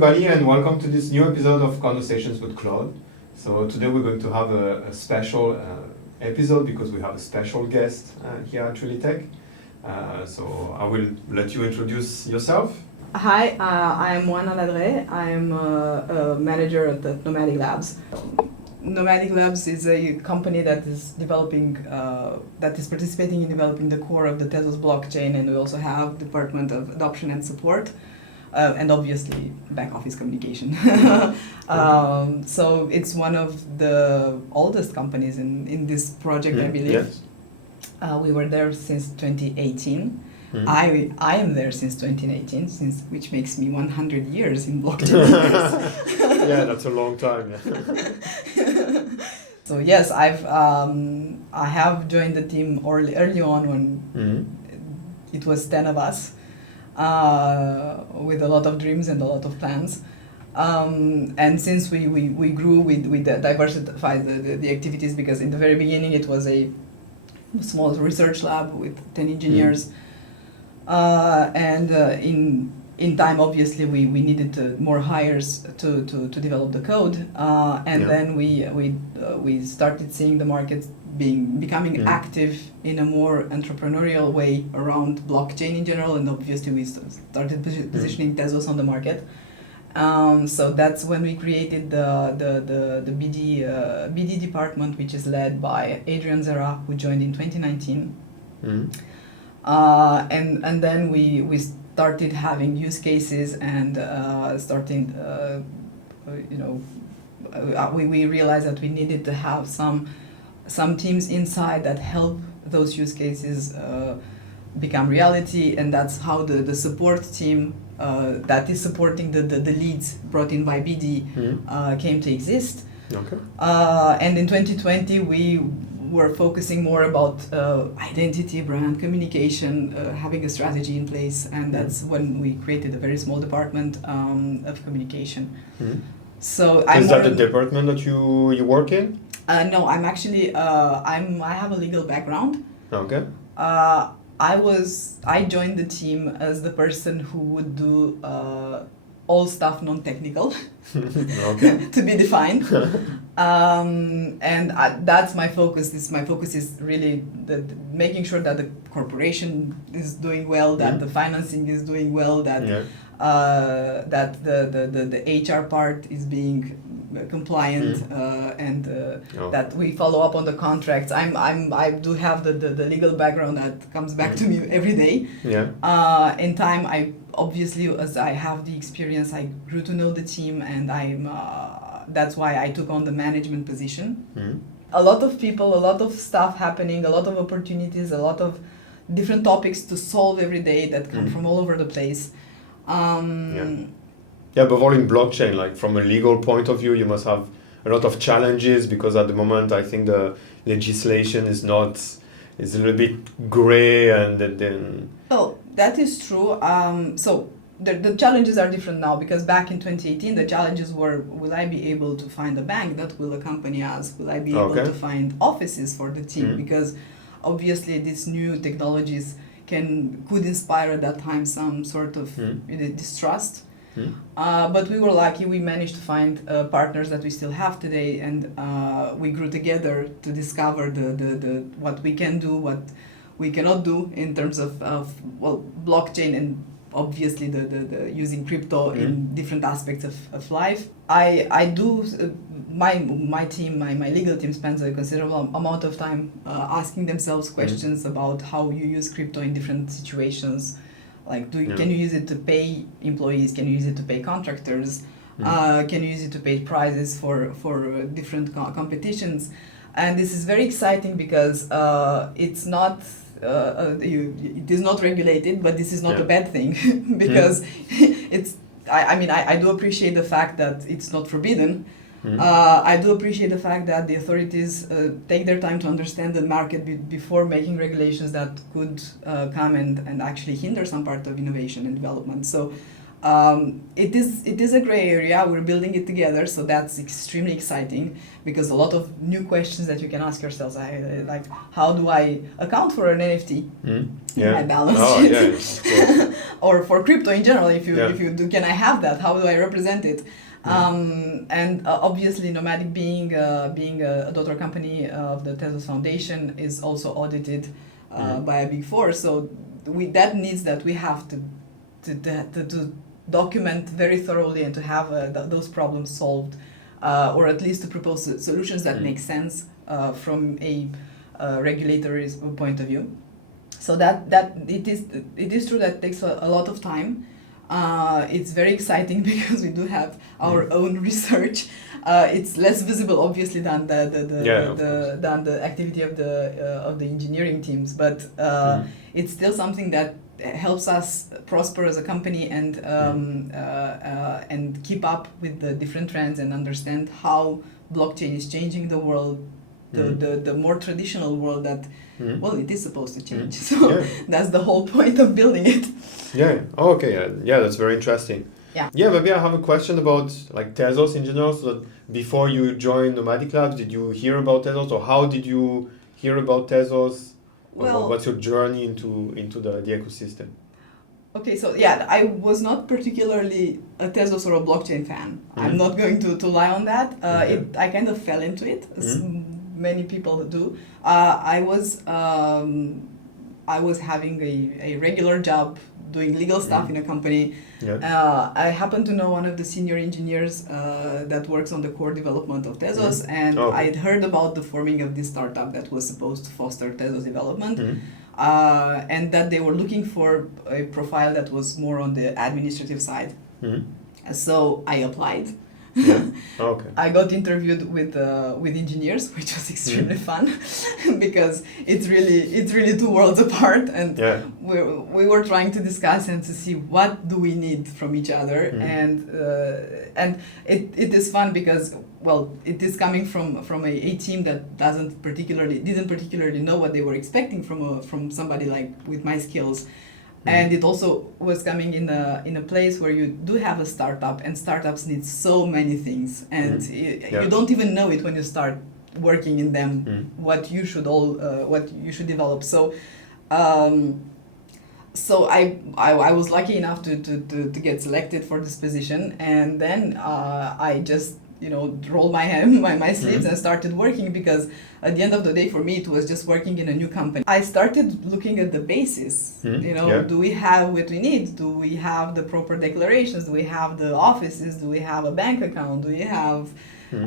everybody, and welcome to this new episode of Conversations with Claude. So today we're going to have a special episode because we have a special guest here at Trilitech. So I will let you introduce yourself. Hi, I'm Oana Ladret. I'm a manager at the Nomadic Labs. Nomadic Labs is a company that is participating in developing the core of the Tezos blockchain, and we also have Department of Adoption and Support, and obviously back office communication. So it's one of the oldest companies in this project, I believe. Yes. We were there since 2018. I am there since 2018, which makes me 100 years in blockchain. Yeah, that's a long time. Yeah. So yes, I have joined the team early on when it was 10 of us, with a lot of dreams and a lot of plans. And since we grew, we diversified the activities, because in the very beginning it was a small research lab with 10 engineers. In time, obviously, we needed more hires to develop the code, then we started seeing the market becoming active in a more entrepreneurial way around blockchain in general, and obviously we started positioning Tezos on the market. So that's when we created the BD department, which is led by Adrian Zera, who joined in 2019. And then we started having use cases and we realized that we needed to have some teams inside that help those use cases become reality, and that's how the support team that is supporting the leads brought in by BD came to exist. Okay. And in 2020 we were focusing more about identity, brand, communication, having a strategy in place, and that's when we created a very small department of communication. So is that the department that you work in? No, I'm actually I have a legal background. Okay. I joined the team as the person who would do all stuff non-technical. Okay. To be defined. That's my focus. My focus is really making sure that the corporation is doing well, that the financing is doing well, that that the HR part is being compliant, and that we follow up on the contracts. I do have the legal background that comes back to me every day. Yeah. In time, obviously, as I have the experience, I grew to know the team, and that's why I took on the management position. A lot of people, a lot of stuff happening, a lot of opportunities, a lot of different topics to solve every day that come from all over the place. Yeah, but all in blockchain, like from a legal point of view, you must have a lot of challenges, because at the moment I think the legislation is a little bit gray, and then... Well, that is true. So the challenges are different now, because back in 2018 the challenges were, will I be able to find a bank that will accompany us? Will I be able to find offices for the team? Because obviously these new technologies could inspire at that time some sort of distrust. But we were lucky, we managed to find partners that we still have today, and we grew together to discover what we can do, what we cannot do in terms of blockchain, and obviously the using crypto in different aspects of life. My team, my legal team spends a considerable amount of time asking themselves questions about how you use crypto in different situations. Like, can you use it to pay employees? Can you use it to pay contractors? Can you use it to pay prizes for different competitions? And this is very exciting because it's not it is not regulated, but this is not a bad thing because I do appreciate the fact that it's not forbidden. I do appreciate the fact that the authorities take their time to understand the market before making regulations that could come and actually hinder some part of innovation and development. So It is a gray area. We're building it together, so that's extremely exciting because a lot of new questions that you can ask yourselves, like how do I account for an NFT in my balance sheet, or for crypto in general? If you do, can I have that? How do I represent it? And obviously, Nomadic being a daughter company of the Tezos Foundation is also audited by a Big Four. So that needs that we have to document very thoroughly and to have those problems solved, or at least to propose solutions that make sense from a regulatory point of view. So that it is true that takes a lot of time. It's very exciting because we do have our own research. It's less visible, obviously, than the activity of the engineering teams, but it's still something that helps us prosper as a company and keep up with the different trends and understand how blockchain is changing the world, the more traditional world that it is supposed to change. So that's the whole point of building it. That's very interesting. Maybe I have a question about like Tezos in general. So that before you joined Nomadic Labs, did you hear about Tezos, or how did you hear about Tezos? Well, what's your journey into the ecosystem? Okay, so I was not particularly a Tezos or a blockchain fan. I'm not going to lie on that. I kind of fell into it, as many people do. I was having a regular job doing legal stuff in a company. I happened to know one of the senior engineers that works on the core development of Tezos, and I'd heard about the forming of this startup that was supposed to foster Tezos development, and that they were looking for a profile that was more on the administrative side. So I applied. I got interviewed with engineers, which was extremely fun because it's really two worlds apart, and we were trying to discuss and to see what do we need from each other, and it is fun because it is coming from a team that didn't particularly know what they were expecting from somebody like with my skills. And it also was coming in a place where you do have a startup, and startups need so many things, and you don't even know it when you start working in them. What you should develop. So, I was lucky enough to get selected for this position, and then I just rolled my sleeves and started working, because at the end of the day, for me, it was just working in a new company. I started looking at the basis. Do we have what we need? Do we have the proper declarations? Do we have the offices? Do we have a bank account? Do we have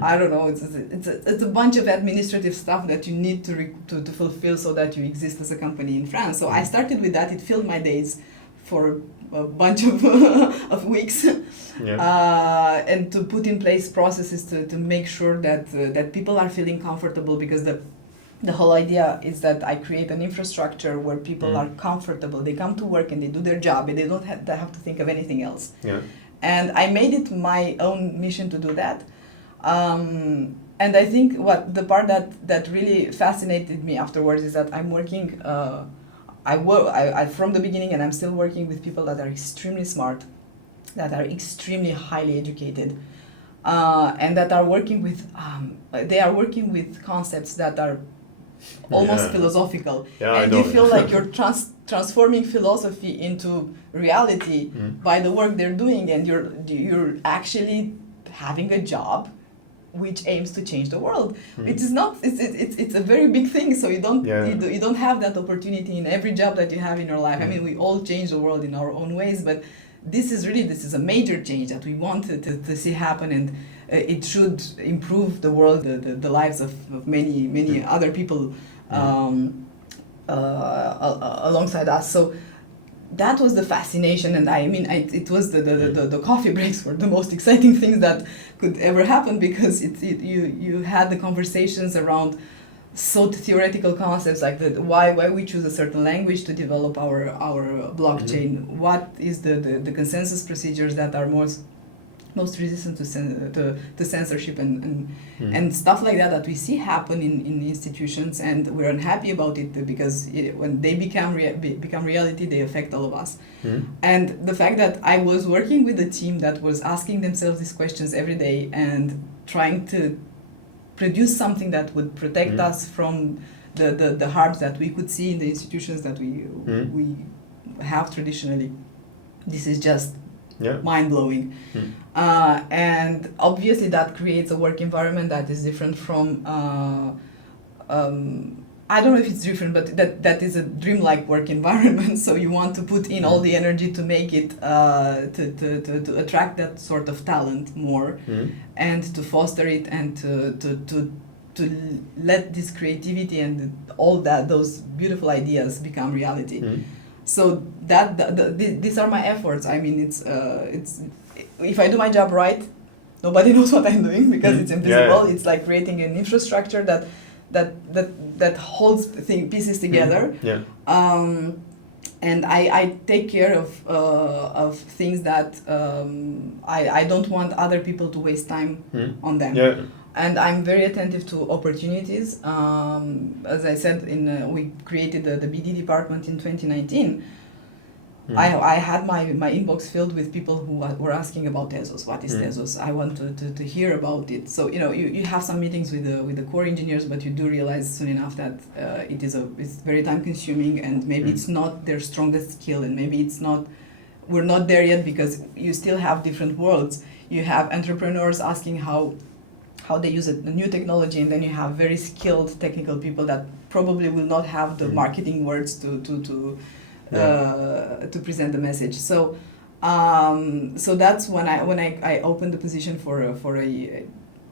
I don't know. It's a bunch of administrative stuff that you need to fulfill so that you exist as a company in France. So I started with that. It filled my days for a bunch of weeks, and to put in place processes to make sure that people are feeling comfortable, because the whole idea is that I create an infrastructure where people are comfortable. They come to work and they do their job, and they don't have to think of anything else. And I made it my own mission to do that. And I think the part that really fascinated me afterwards is that I'm working. I from the beginning, and I'm still working with people that are extremely smart, that are extremely highly educated, and that are working with concepts that are almost philosophical. And you feel like you're transforming philosophy into reality by the work they're doing, and you're actually having a job which aims to change the world. It is not. It's a very big thing. So you don't have that opportunity in every job that you have in your life. I mean, we all change the world in our own ways, but this is a major change that we want to see happen, and it should improve the world, the lives of many other people alongside us. So that was the fascination, and it was the coffee breaks were the most exciting things that could ever happen, because you had the conversations around so theoretical concepts like why we choose a certain language to develop our blockchain, what is the consensus procedures that are most most resistant to censorship and stuff like that we see happen in institutions, and we're unhappy about it because when they become reality, they affect all of us. And the fact that I was working with a team that was asking themselves these questions every day and trying to produce something that would protect us from the harms that we could see in the institutions that we have traditionally, this is just mind-blowing. And obviously that creates a work environment that is different from I don't know if it's different, but that is a dreamlike work environment. So you want to put in all the energy to make it to attract that sort of talent more, and to foster it, and to let this creativity and all those beautiful ideas become reality. So these are my efforts. I mean, it's if I do my job right, nobody knows what I'm doing because it's invisible. It's like creating an infrastructure that holds pieces together. And I take care of things that I don't want other people to waste time on them. And I'm very attentive to opportunities. As I said, we created the BD department in 2019. I had my inbox filled with people who were asking about Tezos. What is Tezos? I want to hear about it. So you have some meetings with the core engineers, but you do realize soon enough that it's very time consuming, and maybe it's not their strongest skill, and maybe we're not there yet because you still have different worlds. You have entrepreneurs asking how they use a new technology, and then you have very skilled technical people that probably will not have the marketing words to present the message. So that's when I opened the position for a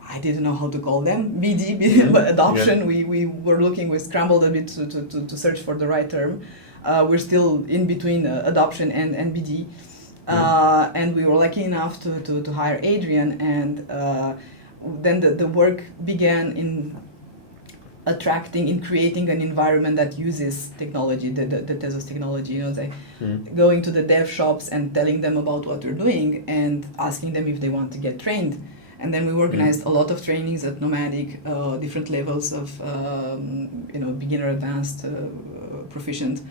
I didn't know how to call them, BD, but adoption. We were looking, we scrambled a bit to search for the right term. We're still in between adoption and BD, and we were lucky enough to hire Adrian, and then the work began in creating an environment that uses technology, the Tezos technology. Going to the dev shops and telling them about what we're doing and asking them if they want to get trained. And then we organized a lot of trainings at Nomadic, different levels of beginner, advanced, proficient,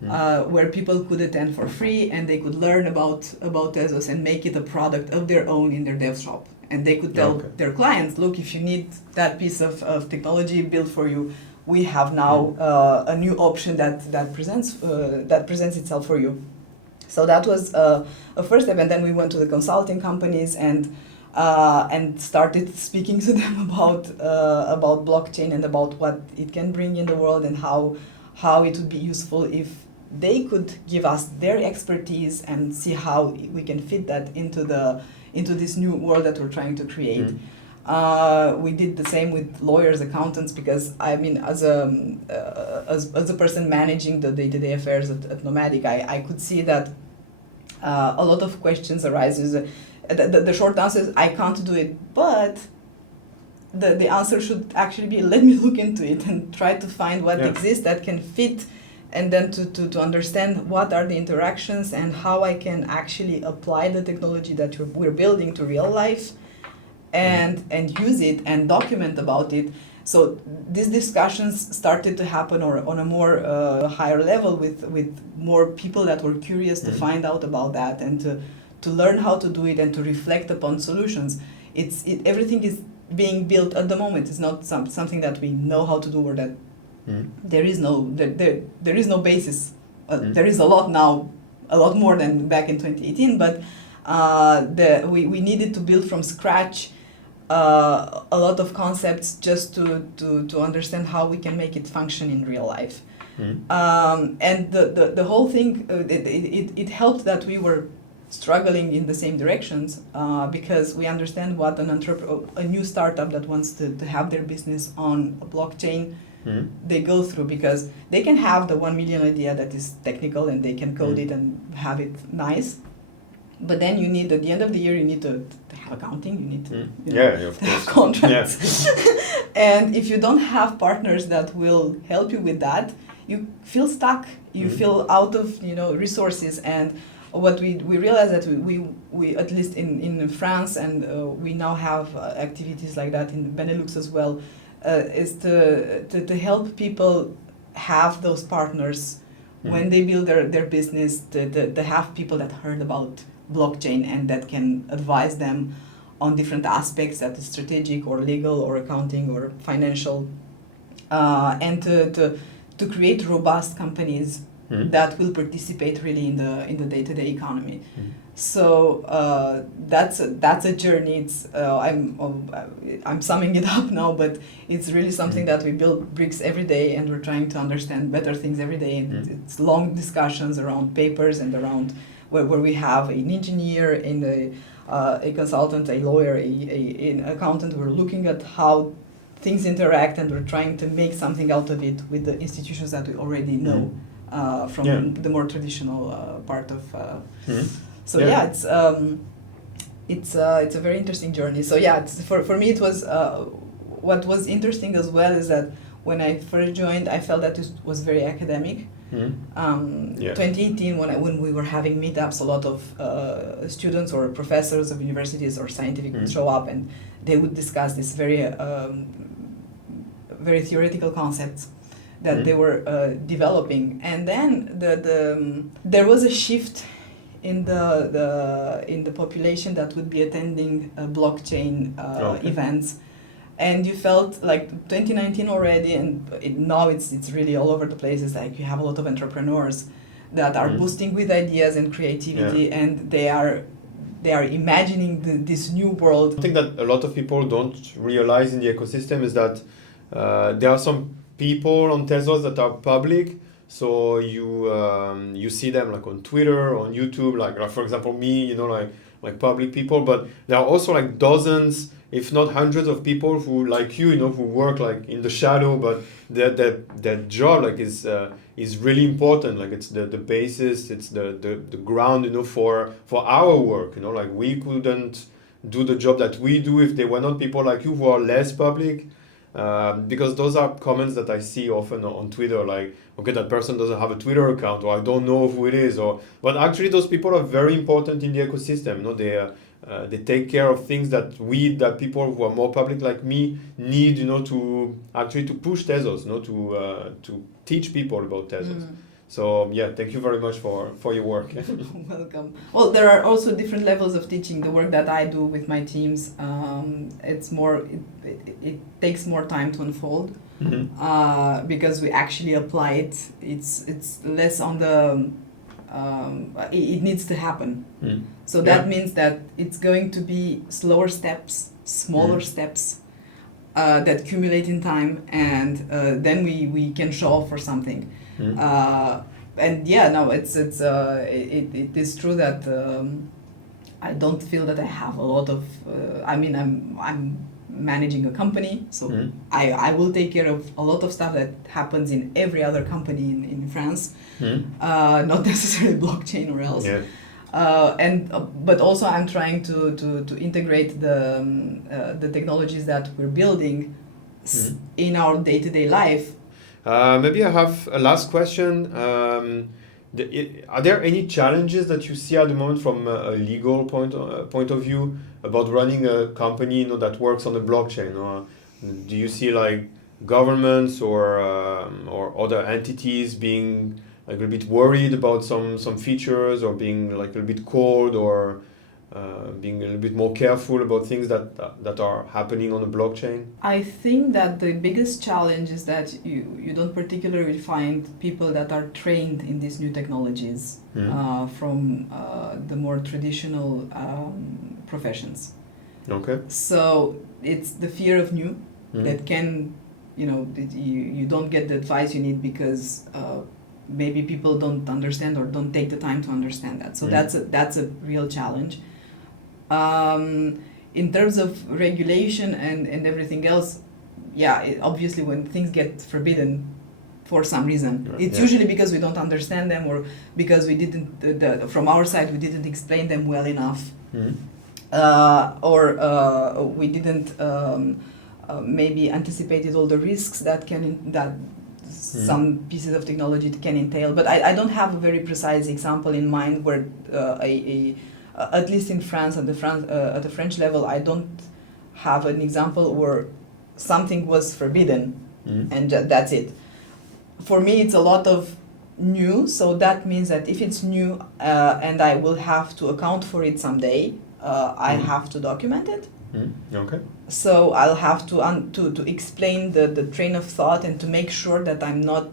where people could attend for free, and they could learn about Tezos and make it a product of their own in their dev shop. And they could tell their clients, look, if you need that piece of technology built for you, we have now a new option that presents itself for you. So that was a first step, and then we went to the consulting companies and started speaking to them about blockchain and about what it can bring in the world, and how it would be useful if they could give us their expertise and see how we can fit that into this new world that we're trying to create. We did the same with lawyers, accountants, because I mean, as a person managing the day-to-day affairs at Nomadic, I could see that a lot of questions arises. The short answer is I can't do it, but the answer should actually be, let me look into it and try to find what exists that can fit, and then to understand what are the interactions and how I can actually apply the technology that we're building to real life, and use it and document about it. So these discussions started to happen on a more higher level with more people that were curious to find out about that, and to learn how to do it and to reflect upon solutions. Everything is being built at the moment. It's not something that we know how to do, or that there is no basis. There is a lot now, a lot more than back in 2018. But we needed to build from scratch a lot of concepts just to understand how we can make it function in real life. And the whole thing it helped that we were struggling in the same directions, because we understand what a new startup that wants to have their business on a blockchain they go through, because they can have the 1 million idea that is technical and they can code it and have it nice, but then you need, at the end of the year, you need to have accounting, you need to have contracts. And if you don't have partners that will help you with that, you feel stuck, you feel out of resources. And what we realized that we at least in France, and we now have activities like that in Benelux as well, is to help people have those partners when they build their business, to have people that heard about blockchain and that can advise them on different aspects, that is strategic or legal or accounting or financial, and to create robust companies that will participate really in the day-to-day economy. So that's a journey. It's I'm summing it up now, but it's really something that we build bricks every day, and we're trying to understand better things every day. And it's long discussions around papers and around where we have an engineer and a consultant, a lawyer, an accountant. We're looking at how things interact, and we're trying to make something out of it with the institutions that we already know from the more traditional part of. So it's a very interesting journey. So for me it was what was interesting as well is that when I first joined, I felt that it was very academic. 2018, when we were having meetups, a lot of students or professors of universities or scientific would show up, and they would discuss this very theoretical concepts that they were developing. And then there was a shift in the population that would be attending blockchain events. And you felt like 2019 already, and now it's really all over the place. It's like you have a lot of entrepreneurs that are boosting with ideas and creativity, and they are imagining this new world. I think that a lot of people don't realize in the ecosystem is that there are some people on Tezos that are public. So you see them like on Twitter, on YouTube, like for example me, like public people. But there are also like dozens, if not hundreds of people who like you, who work like in the shadow, but that job like is really important. Like it's the basis, it's the ground, for our work. Like we couldn't do the job that we do if there were not people like you who are less public. Because those are comments that I see often on Twitter, like, okay, that person doesn't have a Twitter account, or I don't know who it is, but actually those people are very important in the ecosystem. They take care of things that people who are more public like me need, to actually to push Tezos, to teach people about Tezos. So thank you very much for your work. Welcome. Well, there are also different levels of teaching. The work that I do with my teams, it takes more time to unfold because we actually apply it. It's less on the. It needs to happen. So that means that it's going to be slower steps, smaller steps that accumulate in time, and then we can show off for something. And it is true that I don't feel that I have a lot of. I'm managing a company, so I will take care of a lot of stuff that happens in every other company in France, not necessarily blockchain or else. But also I'm trying to integrate the technologies that we're building in our day-to-day life. Maybe I have a last question. Are there any challenges that you see at the moment from a legal point of view about running a company that works on the blockchain? Or do you see like governments or other entities being like a little bit worried about some features, or being like a little bit cold, or being a little bit more careful about things that are happening on the blockchain? I think that the biggest challenge is that you don't particularly find people that are trained in these new technologies from the more traditional professions. Okay. So it's the fear of new that can, you don't get the advice you need because maybe people don't understand or don't take the time to understand that. So that's a real challenge. In terms of regulation and everything else, obviously when things get forbidden for some reason, it's usually because we don't understand them, or because we didn't, from our side, we didn't explain them well enough, or we didn't maybe anticipated all the risks that some pieces of technology it can entail. But I don't have a very precise example in mind where at least in France, at the French level, I don't have an example where something was forbidden and that's it. For me, it's a lot of new, so that means that if it's new and I will have to account for it someday, I have to document it. Okay. So I'll have to explain the train of thought and to make sure that I'm not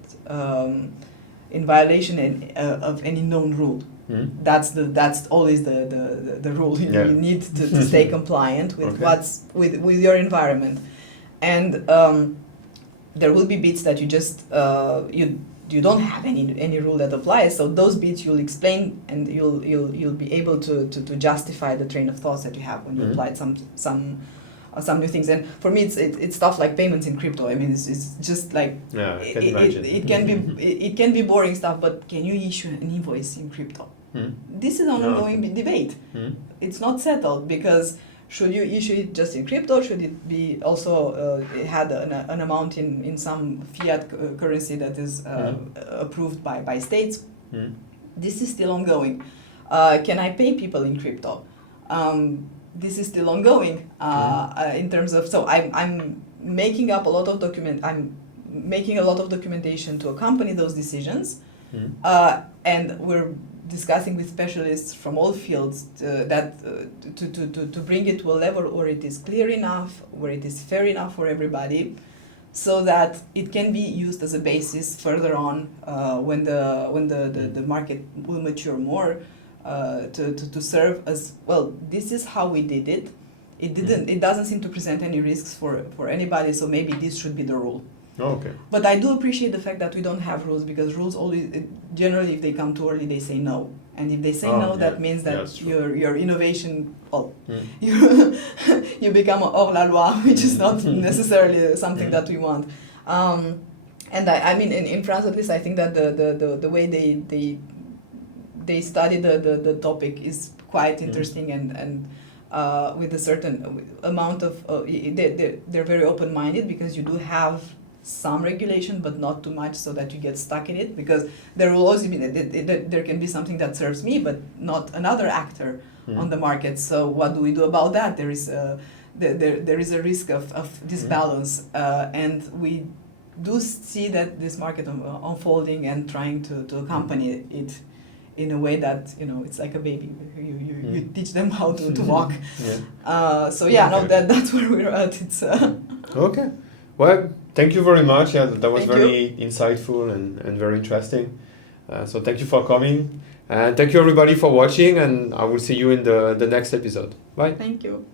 in violation of any known rule. That's always the rule. You need to stay compliant with with your environment, and there will be bits that you just you don't have any rule that applies. So those bits you'll explain and you'll be able to justify the train of thoughts that you have when you applied some new things. And for me, it's stuff like payments in crypto. I mean, it's just like it can be boring stuff, but can you issue an invoice in crypto? This is an ongoing debate. It's not settled because should you issue it just in crypto? Should it be also had an amount in some fiat currency that is approved by states? This is still ongoing. Can I pay people in crypto? This is still ongoing in terms of. So I'm making up a lot of I'm making a lot of documentation to accompany those decisions, and we're discussing with specialists from all fields to bring it to a level where it is clear enough, where it is fair enough for everybody, so that it can be used as a basis further on when the market will mature more to serve as well. This is how we did it. It doesn't seem to present any risks for anybody, so maybe this should be the rule. Okay. But I do appreciate the fact that we don't have rules, because rules always, generally, if they come too early, they say no. And if they say no, that means that your innovation, you become a hors la loi, which is not necessarily something that we want. And I mean, in France at least, I think that the way they study the topic is quite interesting, and with a certain amount of they're very open-minded, because you do have some regulation, but not too much so that you get stuck in it, because there will always be there can be something that serves me but not another actor on the market. So what do we do about that? There is a risk of disbalance, and we do see that this market unfolding and trying to accompany it in a way that, it's like a baby. You teach them how to walk. That's where we're at. It's okay. Well, thank you very much. Yeah, that was very insightful and very interesting. So thank you for coming. And thank you everybody for watching, and I will see you in the next episode. Bye. Thank you.